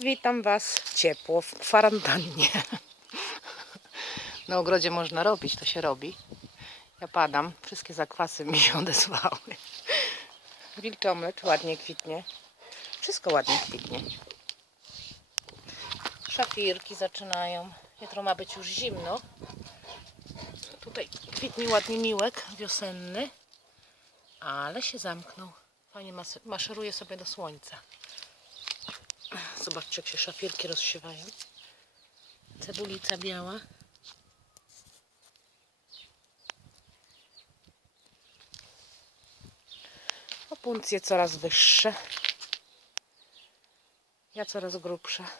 Witam Was ciepło w kwarantannie. Na ogrodzie można robić, to się robi. Ja padam, wszystkie zakwasy mi się odezwały. Wilczomlecz ładnie kwitnie. Wszystko ładnie kwitnie. Szafirki zaczynają. Jutro ma być już zimno. Tutaj kwitnie ładnie miłek wiosenny, ale się zamknął. Fajnie mas- maszeruje sobie do słońca. Zobaczcie, jak się szafirki rozsiewają. Cebulica biała. Opuncje coraz wyższe. Ja coraz grubsza.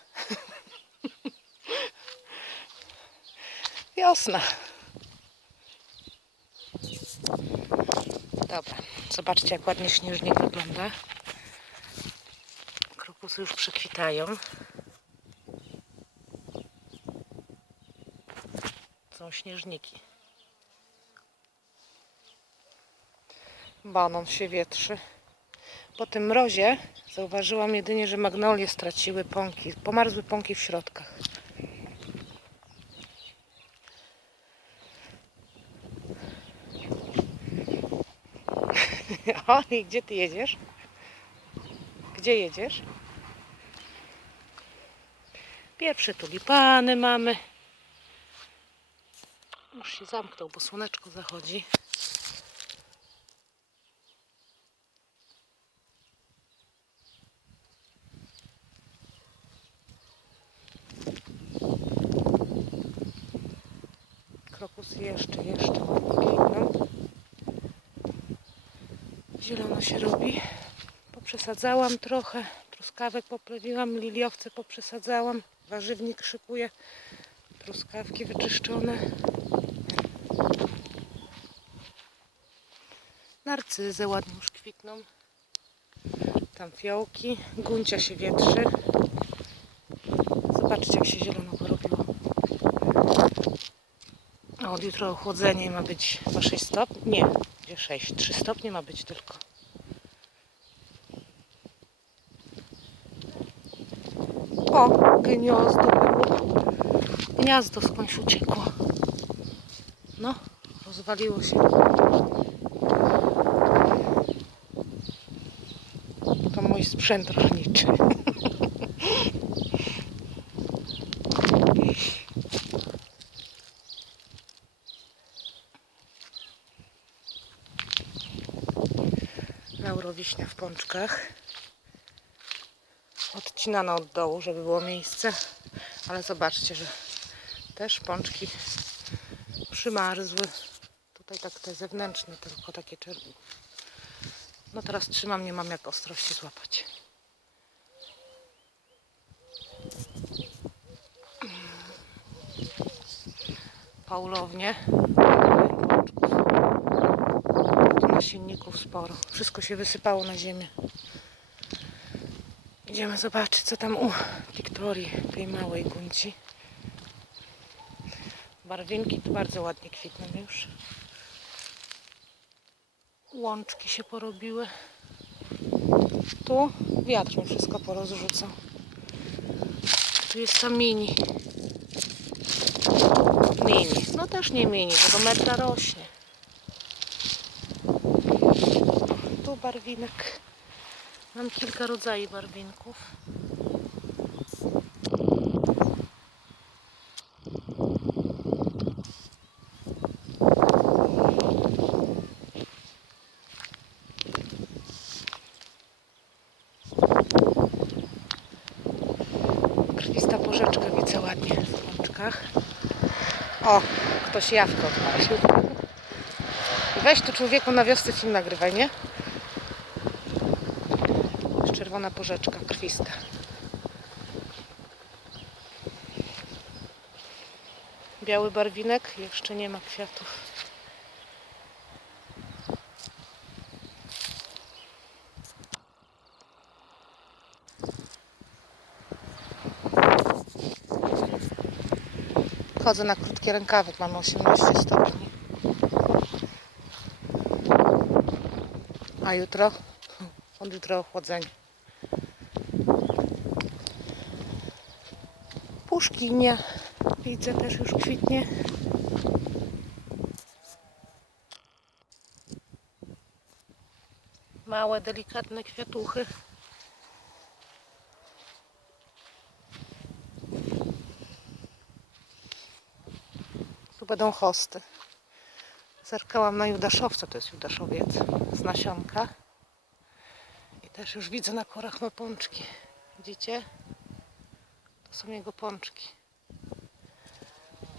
Wiosna. Dobra, zobaczcie jak ładnie śnieżnik wygląda. Już przekwitają. Są śnieżniki. Banan się wietrzy. Po tym mrozie zauważyłam jedynie, że magnolie straciły pąki. Pomarzły pąki w środkach. O, i gdzie ty jedziesz? Gdzie jedziesz? Pierwsze tulipany mamy. Już się zamknął, bo słoneczko zachodzi. Krokusy jeszcze, jeszcze ładnie kwitną. Zielono się robi. Poprzesadzałam trochę. Truskawek poprawiłam, liliowce poprzesadzałam. Warzywnik szykuję. Truskawki wyczyszczone. Narcyzy ładnie już kwitną. Tam fiołki. Guncia się wietrzy. Zobaczcie jak się zielono porobiło. A od jutra ochłodzenie ma być chyba 6 stopni. Nie, gdzie 6? 3 stopnie ma być tylko. O, gniazdo było. Gniazdo skądś uciekło. No, rozwaliło się. To mój sprzęt rolniczy. Laurowiśnia w pączkach. Odcinano od dołu, żeby było miejsce. Ale zobaczcie, że też pączki przymarzły. Tutaj tak te zewnętrzne, tylko takie czerwone. No teraz trzymam, nie mam jak ostrości złapać. Paulownie. Pączków. Tu sporo. Wszystko się wysypało na ziemię. Idziemy zobaczyć, co tam u Wiktorii, tej małej gunci. Barwinki tu bardzo ładnie kwitną już. Łączki się porobiły. Tu wiatr mi wszystko porozrzucał. Tu jest ta mini. Mini. No też nie mini, bo do metra rośnie. Tu barwinek. Mam kilka rodzajów barwinków. Krwista porzeczka widzę ładnie w pączkach. O, ktoś jawkę odpalił. Weź tu człowieku na wiosce film nagrywaj, nie? Czerwona porzeczka, krwista. Biały barwinek, jeszcze nie ma kwiatów. Chodzę na krótki rękawek, mamy 18 stopni. A jutro? Od jutra ochłodzenie. Puszkinia. Widzę też już kwitnie. Małe, delikatne kwiatuchy. Tu będą hosty. Zerkałam na Judaszowca, to jest Judaszowiec z nasionka. I też już widzę na korach ma pączki. Widzicie? To są jego pączki.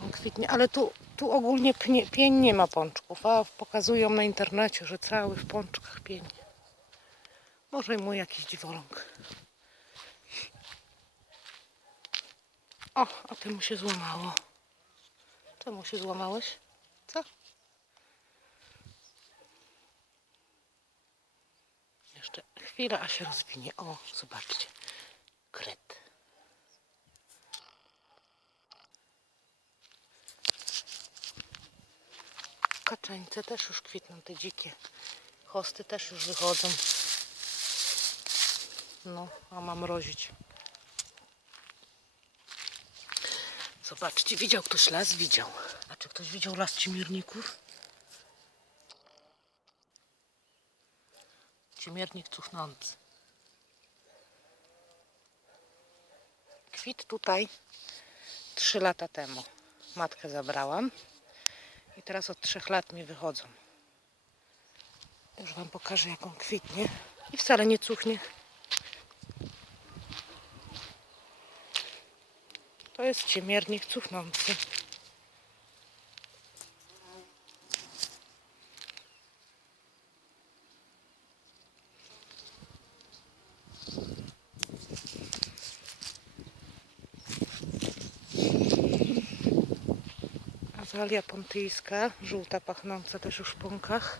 On kwitnie, ale tu, tu ogólnie pnie, pień nie ma pączków, a pokazują na internecie, że cały w pączkach pień. Może mój jakiś dziwoląg. O, a temu się złamało. Czemu się złamałeś? Co? Jeszcze chwilę, a się rozwinie. O, zobaczcie. Kret. Kaczańce też już kwitną, te dzikie. Chosty też już wychodzą. No, a mam mrozić. Zobaczcie, widział ktoś las? Widział. A czy ktoś widział las cimierników? Cimiernik cuchnący. Kwit tutaj trzy lata temu. Matkę zabrałam. I teraz od trzech lat mi wychodzą. Już Wam pokażę, jak on kwitnie. I wcale nie cuchnie. To jest ciemiernik cuchnący. Azalia pontyjska, żółta pachnąca też już w pąkach.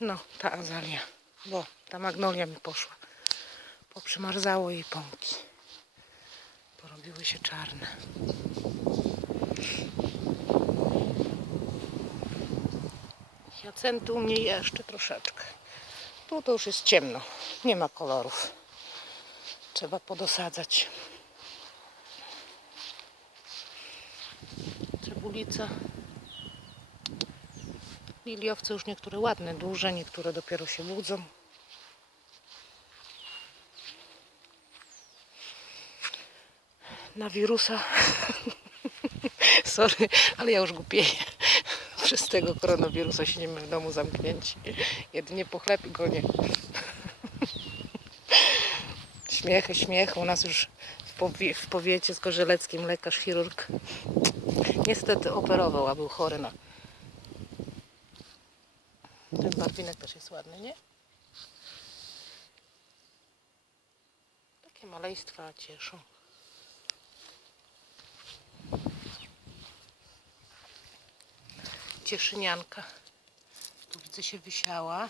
No, ta azalia, bo ta magnolia mi poszła. Poprzymarzało jej pąki. Porobiły się czarne. Hiacenty u mnie jeszcze troszeczkę. Tu to już jest ciemno. Nie ma kolorów. Trzeba podosadzać. Cebulica. Liliowce już niektóre ładne, duże, niektóre dopiero się budzą. Na wirusa. Sorry, ale ja już głupieję. Przez tego koronawirusa siedzimy w domu zamknięci. Jedynie po chleb i go nie. Śmiechy, śmiechy. U nas już w, powie, w powiecie zgorzeleckim lekarz, chirurg niestety operował, a był chory na... Ten barwinek też jest ładny, nie? Takie maleństwa cieszą. Cieszynianka. Tu widzę się wysiała.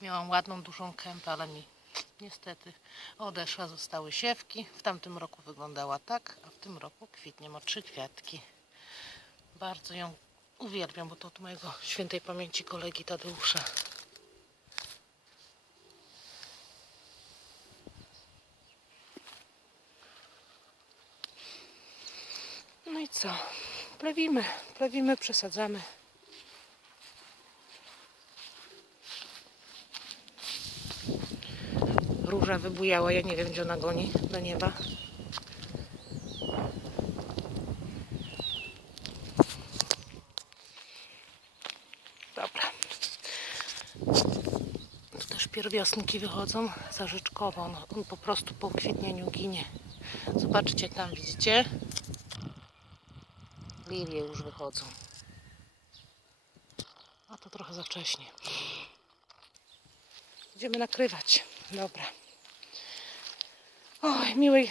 Miałam ładną, dużą kępę, ale mi niestety odeszła. Zostały siewki. W tamtym roku wyglądała tak, a w tym roku kwitnie ma trzy kwiatki. Bardzo ją uwielbiam, bo to od mojego świętej pamięci kolegi Tadeusza. No i co? Plewimy, plewimy, przesadzamy. Róża wybujała, ja nie wiem gdzie ona goni do nieba. Dobra. Tu też pierwiosnki wychodzą zażyczkowo. On, on po prostu po kwietnieniu ginie. Zobaczcie tam, widzicie? Lilie już wychodzą. A to trochę za wcześnie. Idziemy nakrywać. Dobra. Oj, miłej,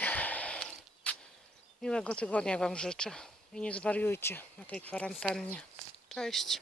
miłego tygodnia Wam życzę. I nie zwariujcie na tej kwarantannie. Cześć.